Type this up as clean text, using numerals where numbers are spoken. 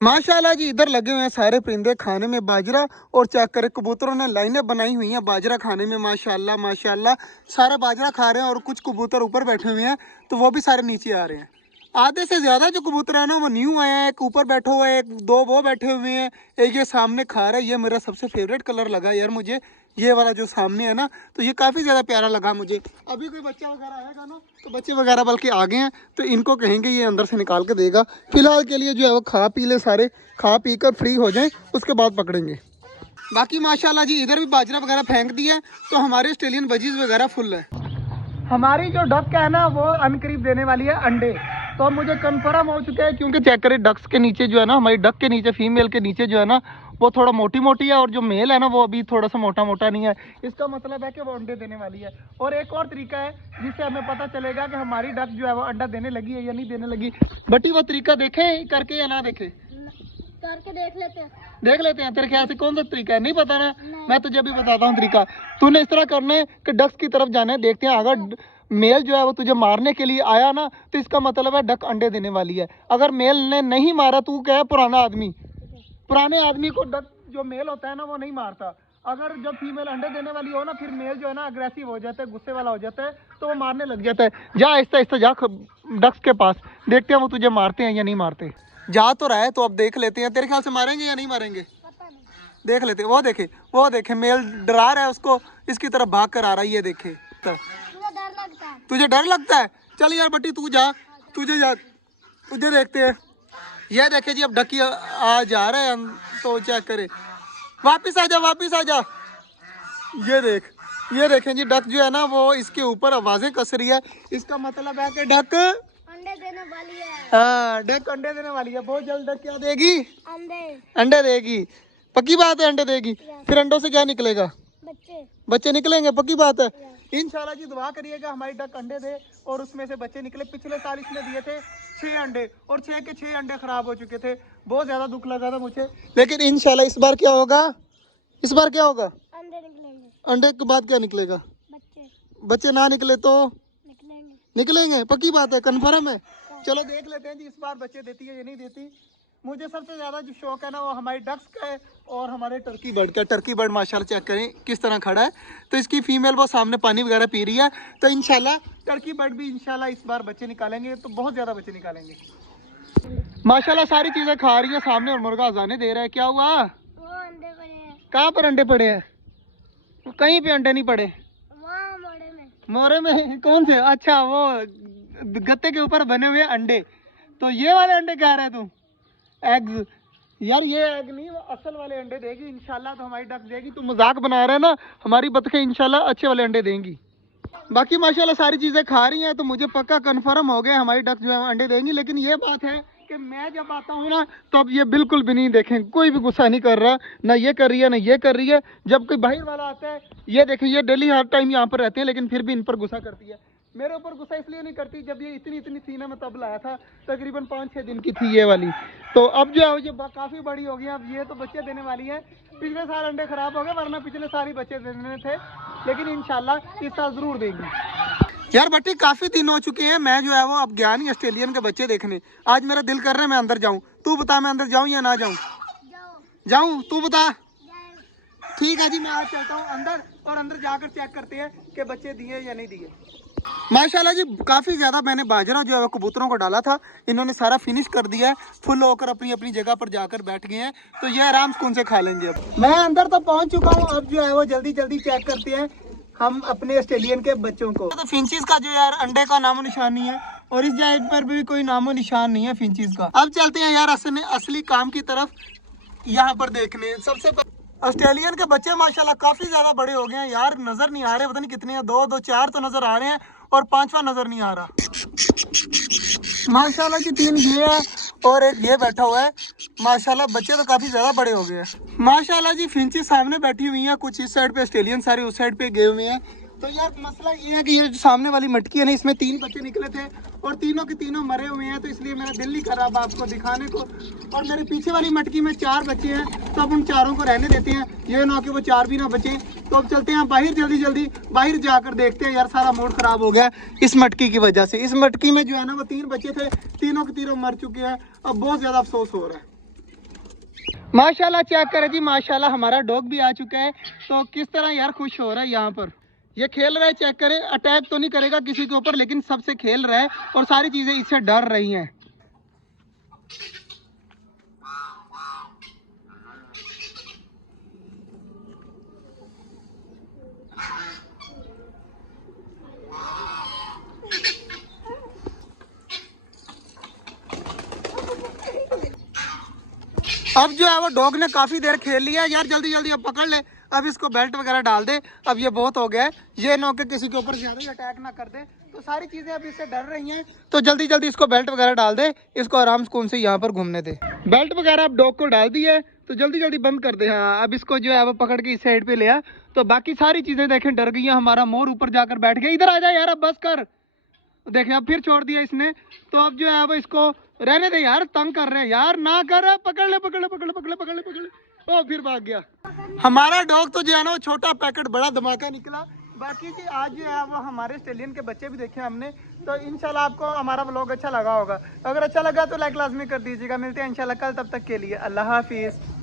माशाल्लाह जी, इधर लगे हुए हैं सारे परिंदे खाने में बाजरा। और चेक करें, कबूतरों ने लाइनें बनाई हुई हैं बाजरा खाने में। माशाल्लाह माशाल्लाह, सारा बाजरा खा रहे हैं। और कुछ कबूतर ऊपर बैठे हुए हैं, तो वो भी सारे नीचे आ रहे हैं। आधे से ज्यादा जो कबूतर है ना, वो न्यू आए हैं। एक ऊपर बैठा हुआ है, एक दो वो बैठे हुए हैं, एक ये सामने खा रहा है। ये मेरा सबसे फेवरेट कलर लगा यार मुझे, ये वाला जो सामने है ना, तो ये काफ़ी ज़्यादा प्यारा लगा मुझे। अभी कोई बच्चा वगैरह आएगा ना, तो बच्चे वगैरह बल्कि आ गए हैं, तो इनको कहेंगे ये अंदर से निकाल के देगा। फिलहाल के लिए जो है वो खा पी ले, सारे खा पी कर फ्री हो जाएं, उसके बाद पकड़ेंगे। बाकी माशाल्लाह जी, इधर भी बाजरा वगैरह फेंक दिया है, तो हमारे ऑस्ट्रेलियन बजीज वगैरह फुल है। हमारी जो डक है ना, वो अनकरीब देने वाली है अंडे। तो मुझे कंफर्म हो चुका है, क्योंकि चेक करें डक्स के नीचे जो है ना, हमारी डक के नीचे, फीमेल के नीचे जो है ना, वो थोड़ा मोटी मोटी है। और जो मेल है ना, वो अभी थोड़ा सा मोटा मोटा नहीं है। इसका मतलब है कि वो अंडे देने वाली है। और एक और तरीका है जिससे हमें पता चलेगा कि हमारी डक जो है वो अंडा देने लगी है या नहीं देने लगी। बटी वो तरीका देखें करके या ना देखें? करके देख लेते हैं। देख लेते हैं। तेरे ख्याल से कौन सा तरीका है? नहीं पता ना? मैं तुझे भी बताता हूँ तरीका। तूने इस तरह करना है कि डक्स की तरफ जाना है। देखते हैं, अगर मेल जो है वो तुझे मारने के लिए आया ना, तो इसका मतलब है डक अंडे देने वाली है। अगर मेल ने नहीं मारा, तू क्या है, पुराना आदमी, पुराने आदमी को डक जो मेल होता है ना, वो नहीं मारता। अगर जब फीमेल अंडे देने वाली हो ना, फिर मेल जो है ना अग्रेसिव हो जाता है, गुस्से वाला हो जाता है, तो वो मारने लग जाता है। जा आहिस्ता आहिस्ता जा डक्स के पास, देखते हैं वो तुझे मारते हैं या नहीं मारते। जा तो रहा है, तो अब देख लेते हैं। तेरे ख्याल से मारेंगे या नहीं मारेंगे? पता नहीं। देख लेते हैं। वो देखे मेल डरा रहा है उसको, इसकी तरफ भाग कर आ रहा है। ये देखे, मुझे डर लगता है। तुझे डर लगता है? चल यार बट्टी, तू जा, तुझे देखते हैं। ये देखे जी, अब डकी आ जा रहा है, तो चेक करे। वापिस आ जा। ये देखें जी, डक जो है ना, वो इसके ऊपर आवाजें कस रही है। इसका मतलब है कि डक अंडे देने वाली है। हाँ, डक अंडे देने वाली है। बहुत जल्द डक क्या देगी? अंडे देगी। पक्की बात है, अंडे देगी। फिर अंडों से क्या निकलेगा? बच्चे निकलेंगे, पक्की बात है। इंशाल्लाह जी, दुआ करिएगा हमारी डक अंडे दे और उसमें से बच्चे निकले। पिछले साल इसने दिए थे 6 अंडे, और 6 के 6 अंडे खराब हो चुके थे। बहुत ज्यादा दुख लगा था मुझे। लेकिन इंशाल्लाह इस बार क्या होगा? अंडे निकलेंगे। अंडे के बाद क्या निकलेगा? बच्चे ना निकले तो निकलेंगे, पक्की बात है, कन्फर्म है। चलो देख लेते हैं जी, इस बार बच्चे देती है या नहीं देती। मुझे सबसे ज्यादा जो शौक है ना, वो हमारी डक्स का है और हमारे टर्की बर्ड का। टर्की बर्ड माशाल्लाह चेक करें किस तरह खड़ा है। तो इसकी फीमेल वो सामने पानी वगैरह पी रही है। तो इंशाल्लाह टर्की बर्ड भी इंशाल्लाह इस बार बच्चे निकालेंगे, तो बहुत ज्यादा बच्चे निकालेंगे। माशाल्लाह सारी चीजें खा रही है सामने, और मुर्गा अजाने दे रहा है। क्या हुआ? वो अंडे पड़े हैं। कहाँ पर अंडे पड़े हैं? कहीं पे अंडे नहीं पड़े। वहाँ मोरे में कौन से? अच्छा, वो गत्ते के ऊपर बने हुए अंडे। तो ये वाले अंडे कह रहे तू? एग्स? यार ये एग नहीं, वो असल वाले अंडे देगी इंशाल्लाह। तो हमारी डक देगी। तू मजाक बना रहा है ना? हमारी बतखें इंशाल्लाह अच्छे वाले अंडे देंगी। बाकी माशाल्लाह सारी चीजें खा रही हैं, तो मुझे पक्का कंफर्म हो गया हमारी डक जो है अंडे देंगी। लेकिन ये बात है कि मैं जब आता हूँ ना, तो अब ये बिल्कुल भी नहीं देखें, कोई भी गुस्सा नहीं कर रहा, ना ये कर रही है ना ये कर रही है। जब कोई बाहर वाला आता है, ये देखें, ये डेली हर टाइम यहाँ पर रहते हैं, लेकिन फिर भी इन पर गुस्सा करती है। मेरे ऊपर गुस्सा इसलिए नहीं करती, जब ये इतनी थी ना, मैं तब लाया था, तकरीबन 5-6 दिन की थी ये वाली। तो अब जो है ये काफ़ी बड़ी हो गई। अब ये तो बच्चे देने वाली है। पिछले साल अंडे खराब हो गए, वरना पिछले साल ही बच्चे देने थे, लेकिन इंशाल्लाह इस साल ज़रूर देंगे। यार बट्टी, काफ़ी दिन हो चुके हैं, मैं जो है वो अब गया नहीं ऑस्ट्रेलियन के बच्चे देखने। आज मेरा दिल कर रहा है मैं अंदर जाऊँ। तू बता, मैं अंदर जाऊँ या ना जाऊँ? जाऊँ, तू बता। ठीक है जी, मैं आज चलता हूँ अंदर, और अंदर जाकर चेक करते हैं कि बच्चे दिए या नहीं दिए। माशाल्लाह जी, काफ़ी ज़्यादा मैंने बाजरा जो है वो कबूतरों को डाला था, इन्होंने सारा फिनिश कर दिया है। फुल होकर अपनी अपनी जगह पर जाकर बैठ गए हैं, तो ये आराम सुकून से खा लेंगे। अब मैं अंदर तो पहुंच चुका हूँ। अब जो है वो जल्दी जल्दी चेक करते हैं हम अपने ऑस्ट्रेलियन के बच्चों को। तो फिंचीज का जो यार अंडे का नामो निशान नहीं है, और इस जगह पर भी कोई नामो निशान नहीं है फिंचीज का। अब चलते हैं यार असली काम की तरफ, यहाँ पर देखने। सबसे ऑस्ट्रेलियन के बच्चे माशाल्लाह काफी ज्यादा बड़े हो गए हैं यार। नजर नहीं आ रहे, पता नहीं कितने हैं, 4 तो नजर आ रहे हैं, और 5वां नजर नहीं आ रहा। माशाल्लाह की 3 ये है और एक ये बैठा हुआ है। माशाल्लाह बच्चे तो काफी ज्यादा बड़े हो गए हैं। माशाल्लाह जी, फिंची सामने बैठी हुई हैं, कुछ इस साइड पे ऑस्ट्रेलियन सारे उस साइड पे गए हुए हैं। तो यार मसला ये है कि ये जो सामने वाली मटकी है ना, इसमें 3 बच्चे निकले थे, और तीनों के तीनों मरे हुए हैं। तो इसलिए मेरा दिल नहीं कर रहा आपको दिखाने को। और मेरे पीछे वाली मटकी में 4 बच्चे हैं, तो अब उन 4 को रहने देते हैं, ये ना कि वो 4 भी ना बचे। तो अब चलते हैं बाहर, जल्दी जल्दी बाहर जाकर देखते हैं। यार सारा मूड खराब हो गया इस मटकी की वजह से। इस मटकी में जो है ना वो 3 बच्चे थे, तीनों के तीनों मर चुके हैं। अब बहुत ज्यादा अफसोस हो रहा है। माशाल्लाह चेक करें जी, माशाल्लाह हमारा डॉग भी आ चुका है। तो किस तरह यार खुश हो रहा है यहाँ पर, ये खेल रहा है। चेक करें, अटैक तो नहीं करेगा किसी के ऊपर, लेकिन सबसे खेल रहा है और सारी चीजें इससे डर रही हैं। अब जो है वो डॉग ने काफी देर खेल लिया है यार। जल्दी जल्दी अब पकड़ ले, अब इसको बेल्ट वगैरह डाल दे। अब ये बहुत हो गया है, ये नो के किसी के ऊपर ज्यादा ही अटैक ना कर दे। तो सारी चीजें अब इससे डर रही हैं, तो जल्दी जल्दी इसको बेल्ट वगैरह डाल दे, इसको आराम सुकून से यहाँ पर घूमने दे। बेल्ट वगैरह अब डॉग को डाल दी है, तो जल्दी जल्दी बंद कर दे। हाँ, अब इसको जो है वो पकड़ के इस साइड पे ले आ। तो बाकी सारी चीजें देखें डर गई हैं। हमारा मोर ऊपर जाकर बैठ गया। इधर आ जा यार, अब बस कर। देखे अब फिर छोड़ दिया इसने। तो अब जो है वो इसको रहने दे यार, तंग कर रहे हैं यार, ना कर। पकड़ ले पकड़ ले पकड़ ले पकड़ ले पकड़ ले पकड़ ले। ओ फिर भाग गया हमारा डॉग। तो जो है ना वो छोटा पैकेट बड़ा धमाका निकला। बाकी जी आज जो है वो हमारे ऑस्ट्रेलियन के बच्चे भी देखे हमने। तो इंशाल्लाह आपको हमारा व्लॉग अच्छा लगा होगा। अगर अच्छा लगा तो लाइक लाजमी कर दीजिएगा। मिलते हैं इंशाल्लाह कल, तब तक के लिए अल्लाह हाफिज़।